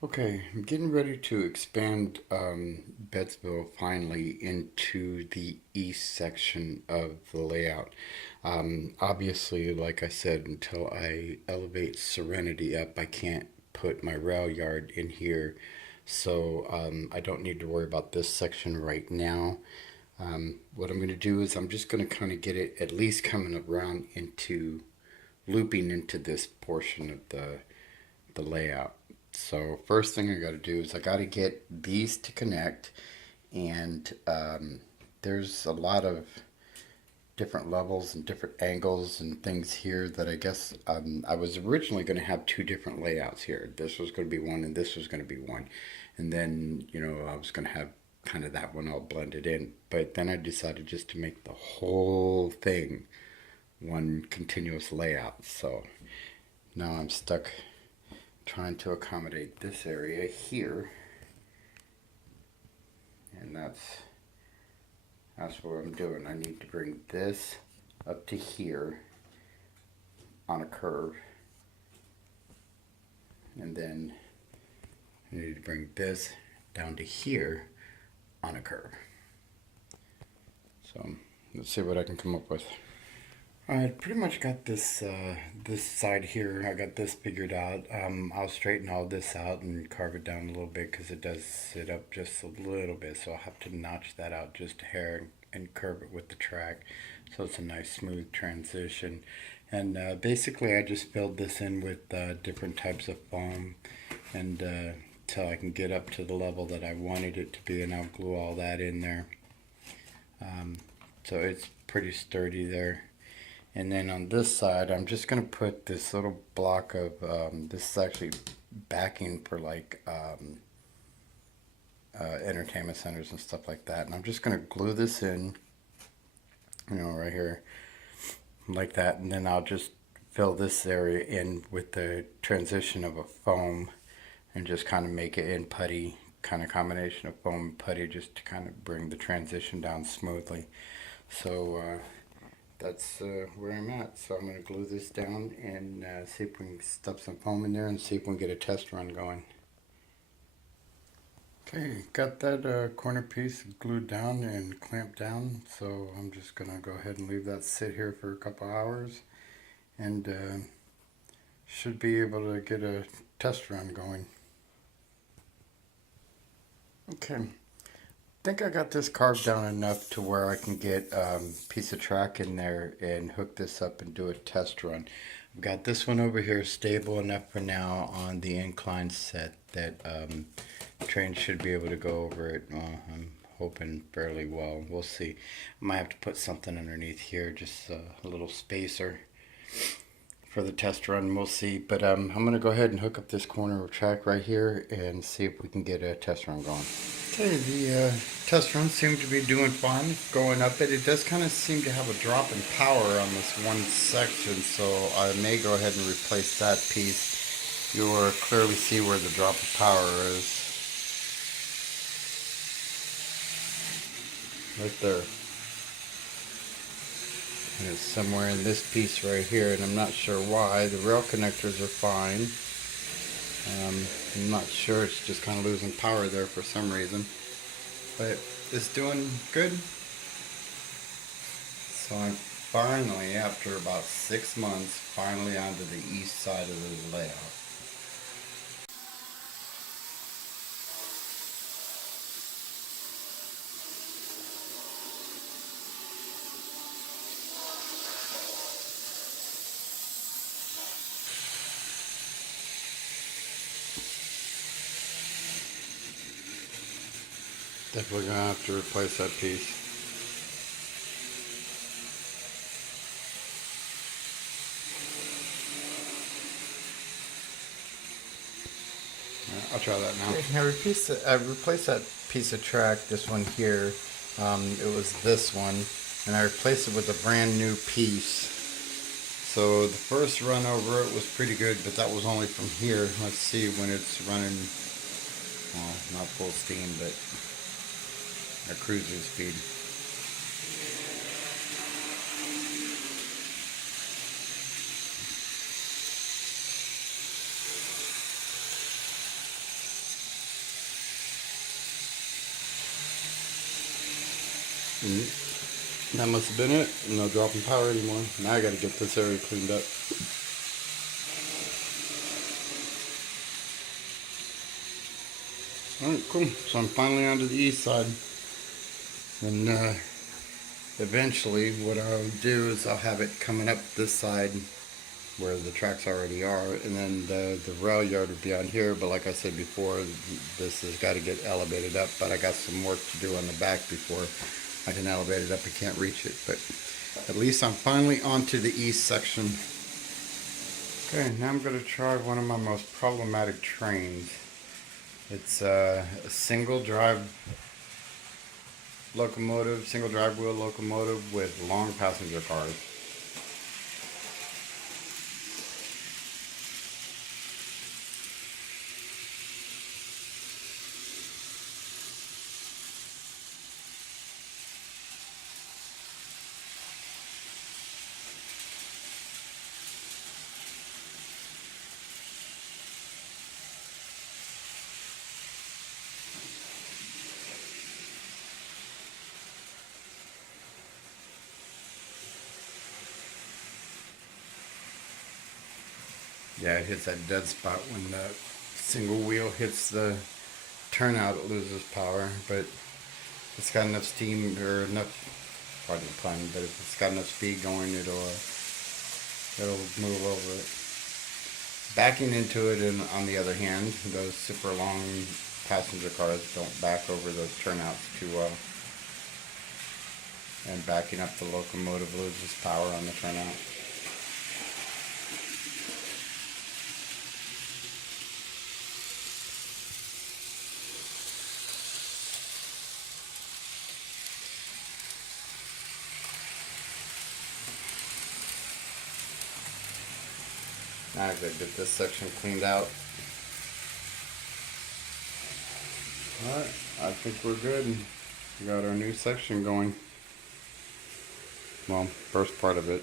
Okay, I'm getting ready to expand Betzville finally into the east section of the layout. Obviously, like I said, until I elevate Serenity up, I can't put my rail yard in here. So I don't need to worry about this section right now. What I'm going to do is I'm just going to kind of get it at least coming around into looping into this portion of the layout. So first thing I got to do is I got to get these to connect, and there's a lot of different levels and different angles and things here that I guess I was originally going to have two different layouts here. This was going to be one, and this was going to be one, and then I was going to have kind of that one all blended in. But then I decided just to make the whole thing one continuous layout. So now I'm stuck trying to accommodate this area here, and that's what I'm doing. I need to bring this up to here on a curve, and then I need to bring this down to here on a curve. So let's see what I can come up with. I pretty much got this side here. I got this figured out. I'll straighten all this out and carve it down a little bit because it does sit up just a little bit. So I'll have to notch that out just a hair and curve it with the track, so it's a nice smooth transition. And basically, I just filled this in with different types of foam, and till I can get up to the level that I wanted it to be, and I'll glue all that in there. So it's pretty sturdy there. And then on this side, I'm just going to put this little block of, this is actually backing for like entertainment centers and stuff like that. And I'm just going to glue this in, right here, like that. And then I'll just fill this area in with the transition of a foam and just kind of make it in putty, kind of combination of foam and putty, just to kind of bring the transition down smoothly. So, that's where I'm at. So I'm going to glue this down and see if we can stuff some foam in there and see if we can get a test run going. Okay, got that corner piece glued down and clamped down. So I'm just going to go ahead and leave that sit here for a couple hours, and should be able to get a test run going. Okay. Think I got this carved down enough to where I can get a piece of track in there and hook this up and do a test run. I've got this one over here stable enough for now on the incline set that train should be able to go over it. I'm hoping fairly well. We'll see. I might have to put something underneath here, just a little spacer for the test run. We'll see. But I'm going to go ahead and hook up this corner of track right here and see if we can get a test run going. Okay, the test runs seem to be doing fine going up it. It does kind of seem to have a drop in power on this one section, so I may go ahead and replace that piece. You'll clearly see where the drop of power is. Right there. And it's somewhere in this piece right here, and I'm not sure why. The rail connectors are fine. I'm not sure, it's just kind of losing power there for some reason. But it's doing good. So I'm finally, after about 6 months, finally onto the east side of the layout. Definitely gonna have to replace that piece. I'll try that now. Okay, I replaced that piece of track, this one here. It was this one, and I replaced it with a brand new piece. So the first run over it was pretty good, but that was only from here. Let's see when it's running, well, not full steam, but at cruising speed. And that must have been it. No dropping power anymore. Now I gotta get this area cleaned up. Alright, cool. So I'm finally onto the east side. And eventually what I'll do is I'll have it coming up this side where the tracks already are, and then the rail yard would be on here. But like I said before, this has got to get elevated up, but I got some work to do on the back before I can elevate it up. I can't reach it, but at least I'm finally onto the east section. Okay, now I'm going to try one of my most problematic trains. It's a single drive locomotive, single drive wheel locomotive with long passenger cars. Yeah, it hits that dead spot when the single wheel hits the turnout. It loses power, but it's got enough steam or enough, pardon the pun, but if it's got enough speed going, it'll move over it. Backing into it, and on the other hand, those super long passenger cars don't back over those turnouts too well. And backing up the locomotive loses power on the turnout. Now I gotta get this section cleaned out. Alright, I think we're good. We got our new section going. Well, first part of it.